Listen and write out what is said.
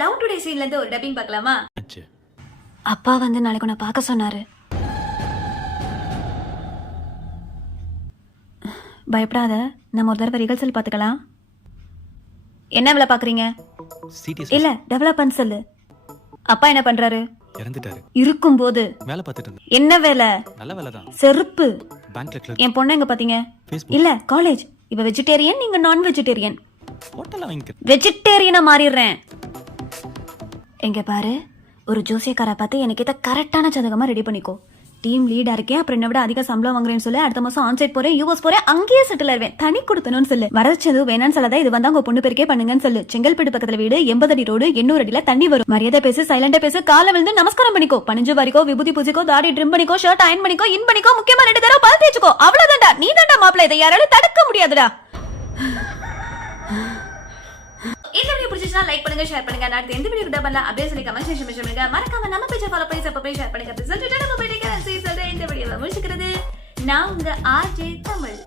Love today சீன்ல இருந்து ஒரு டப்பிங் பார்க்கலாமா? அப்பா வந்து நாளைக்கு உன்னை பார்க்க சொன்னாரு. பயப்படாத, நம்ம ஒரு தடவை ரிகல்சல் பார்த்துக்கலாம். என்ன வேலை பாக்குறீங்க? இல்ல டெவலப்மெண்ட் சொல்லு. அப்பா என்ன பண்றாரு? இறந்துட்டாரு. இருக்கும்போது வேலை பார்த்துட்டு இருந்தேன். என்ன வேலை? நல்ல வேலை தான். செருப்பு. பேங்க்ல கிளர்க். என் பொண்ணு எங்க பாத்தீங்க? இல்ல காலேஜ். இவ வெஜிடேரியன், நீங்க நான் வெஜிடேரியன். ஹோட்டல்ல வாங்கிக்கிறேன். வெஜிடேரியனா மாறிடுறேன். எங்க பாரு, ஒரு ஜோசியக்கார பார்த்து எனக்கு இதை கரெக்டான ஜாதகமா ரெடி பண்ணிக்கோ. டீம் லீடா இருக்கேன், அப்புறம் என்ன விட அதிக சம்பளம் வாங்குறேன்னு சொல்லு. அடுத்த மாசம் ஆன்சைட் போறேன், யூஎஸ் போறேன், அங்கேயே செட்டில் ஆயிருவேன். தனி கொடுத்தணும்னு சொல்லு. வரச்சது வேணான்னு சொல்லாத, இது வந்தா உங்க பொண்ணு பேருக்கே பண்ணுங்கன்னு சொல்லு. செங்கல்பட்டு பக்கத்துல வீடு, 80 அடி ரோடு, 800 அடியில தண்ணி வரும். மரியாதை பேசு, சைலண்டா பேசு, கால விழுந்து நமஸ்காரம் பண்ணிக்கோ. பணிஞ்சு வாரிக்கோ, விபூதி பூசிக்கோ, தாடி ட்ரிம் பண்ணிக்கோ, ஷர்ட் அயன் பண்ணிக்கோ, இன் பண்ணிக்கோ, முக்கியமா 2 தடவை பல் தேய்ச்சுக்கோ. அவ்வளவுதான்டா. நீ தான்டா மாப்பிள்ளை, இதை யாராலும் தடுக்க முடியாதுடா. இந்த வீடியோ பிடிச்சிருந்தா லைக் பண்ணுங்க, ஷேர் பண்ணுங்க. அடுத்து எந்த வீடியோ டபுள் அப்படியே சொல்லி கமெண்ட் செக்ஷன் பண்ணுங்க. மறக்காம நம்ம பேஜை ஃபாலோ பண்ணி சப்போர்ட் பண்ணி ஷேர் பண்ணுங்க. இந்த வீடியோவை முடிச்சுக்கிறது நான் உங்க ஆர்ஜே தமிழ்.